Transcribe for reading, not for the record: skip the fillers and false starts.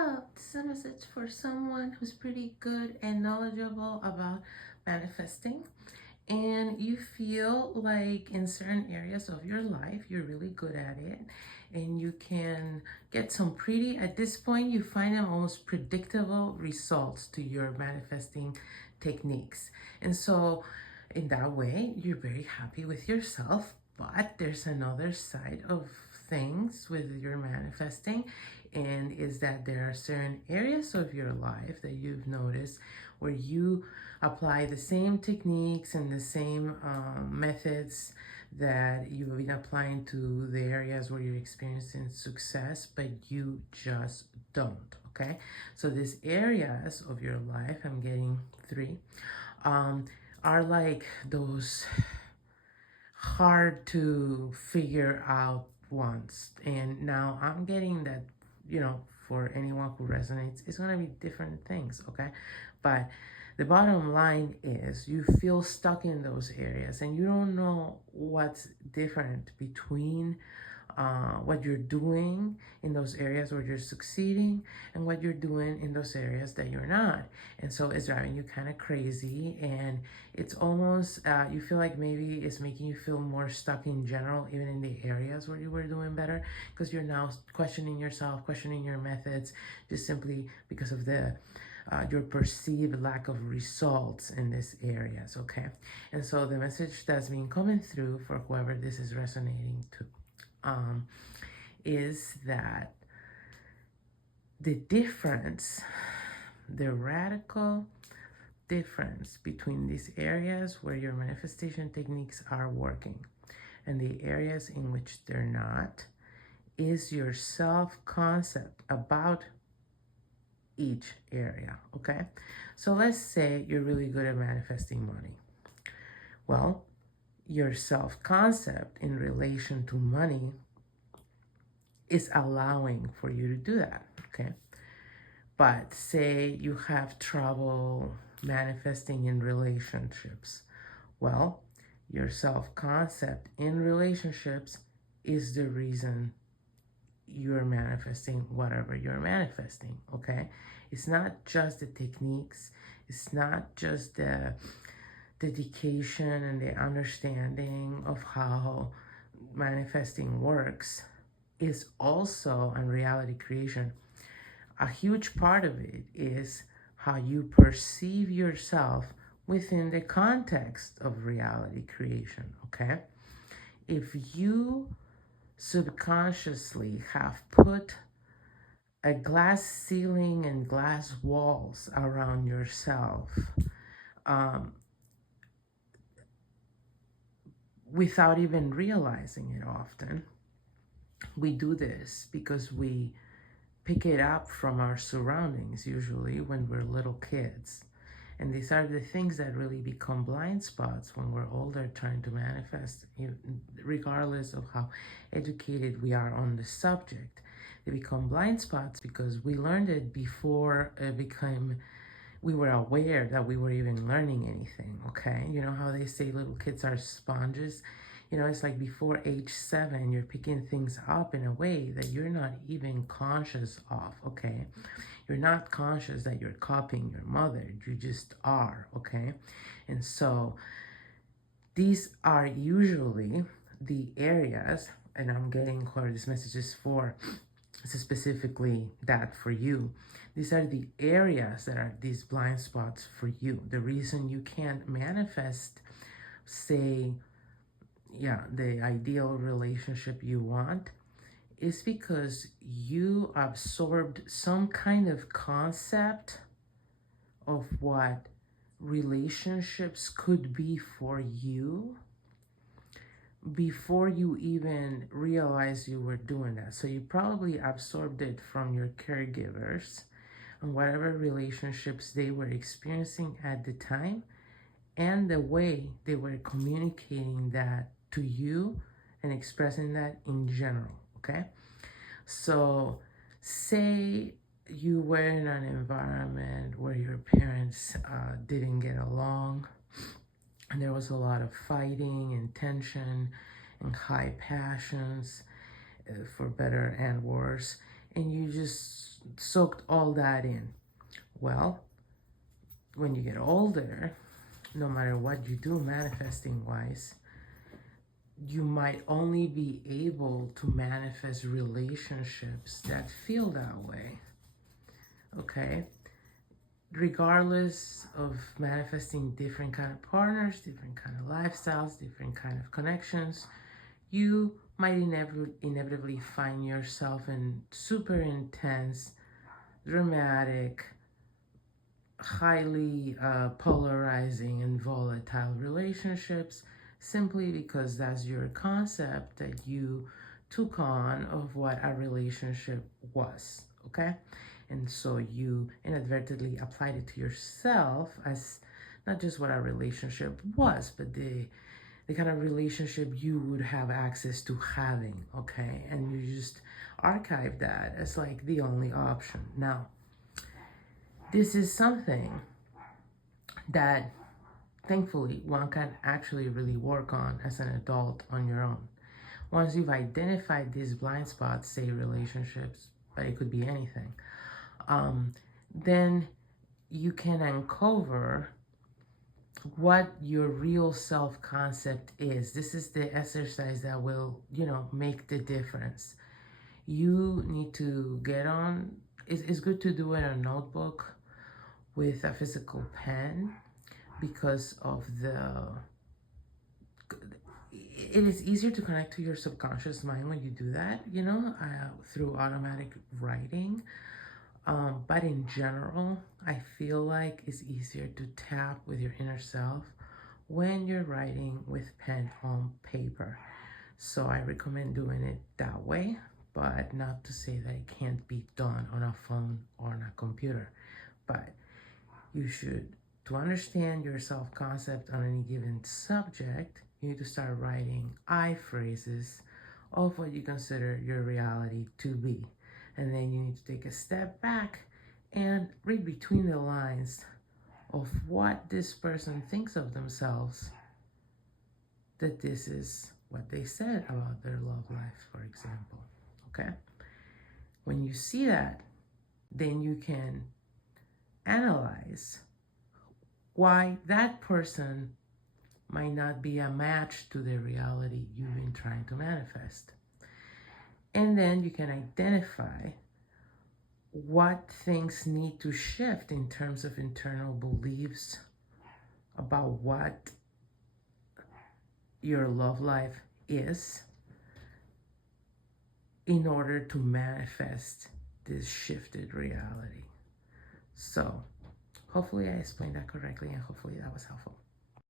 help. This is a message for someone who's pretty good and knowledgeable about manifesting. And you feel like in certain areas of your life, you're really good at it. And you can get some pretty, at this point, you find them almost predictable results to your manifesting techniques. And so in that way, you're very happy with yourself. But there's another side of things with your manifesting, and is that there are certain areas of your life that you've noticed where you apply the same techniques and the same methods that you've been applying to the areas where you're experiencing success, but you just don't. Okay, so these areas of your life, I'm getting three, are like those hard to figure out ones. And now I'm getting that, for anyone who resonates, it's going to be different things, okay? But the bottom line is you feel stuck in those areas and you don't know what's different between what you're doing in those areas where you're succeeding and what you're doing in those areas that you're not. And so it's driving you kind of crazy, and it's almost, you feel like maybe it's making you feel more stuck in general, even in the areas where you were doing better, because you're now questioning yourself, questioning your methods, just simply because of your perceived lack of results in these areas, okay? And so the message that's been coming through for whoever this is resonating to is that the difference, the radical difference between these areas where your manifestation techniques are working and the areas in which they're not is your self-concept about each area, okay? So let's say you're really good at manifesting money. Well, your self-concept in relation to money is allowing for you to do that, okay? But say you have trouble manifesting in relationships. Well, your self-concept in relationships is the reason you're manifesting whatever you're manifesting, okay? It's not just the techniques. It's not just the dedication and the understanding of how manifesting works. Is also on reality creation. A huge part of it is how you perceive yourself within the context of reality creation, okay? If you subconsciously have put a glass ceiling and glass walls around yourself, without even realizing it often. We do this because we pick it up from our surroundings, usually when we're little kids. And these are the things that really become blind spots when we're older, trying to manifest, regardless of how educated we are on the subject. They become blind spots because we learned it before we were aware that we were even learning anything, okay? You know how they say little kids are sponges? It's like before age 7, you're picking things up in a way that you're not even conscious of, okay? You're not conscious that you're copying your mother. You just are, okay? And so these are usually the areas, and I'm getting where this message is for, this is specifically that for you. These are the areas that are these blind spots for you. The reason you can't manifest, say, the ideal relationship you want is because you absorbed some kind of concept of what relationships could be for you before you even realized you were doing that. So you probably absorbed it from your caregivers and whatever relationships they were experiencing at the time and the way they were communicating that to you and expressing that in general, okay? So say you were in an environment where your parents didn't get along, and there was a lot of fighting and tension and high passions, for better and worse, and you just soaked all that in. Well, when you get older, no matter what you do manifesting wise, you might only be able to manifest relationships that feel that way. Okay? Regardless of manifesting different kind of partners, different kind of lifestyles, different kind of connections, you might inevitably find yourself in super intense, dramatic, highly polarizing and volatile relationships, simply because that's your concept that you took on of what a relationship was, okay? And so you inadvertently applied it to yourself as not just what a relationship was, but the kind of relationship you would have access to having, okay? And you just archive that as like the only option. Now, this is something that thankfully one can actually really work on as an adult on your own. Once you've identified these blind spots, say relationships, but it could be anything, then you can uncover what your real self-concept is. This is the exercise that will, make the difference. You need to get on, it's good to do it in a notebook with a physical pen, because of it is easier to connect to your subconscious mind when you do that, through automatic writing. But in general, I feel like it's easier to tap with your inner self when you're writing with pen on paper. So I recommend doing it that way, but not to say that it can't be done on a phone or on a computer. But you should, to understand your self-concept on any given subject, you need to start writing I phrases of what you consider your reality to be. And then you need to take a step back and read between the lines of what this person thinks of themselves, that this is what they said about their love life, for example, okay? When you see that, then you can analyze why that person might not be a match to the reality you've been trying to manifest. And then you can identify what things need to shift in terms of internal beliefs about what your love life is, in order to manifest this shifted reality. So hopefully I explained that correctly, and hopefully that was helpful.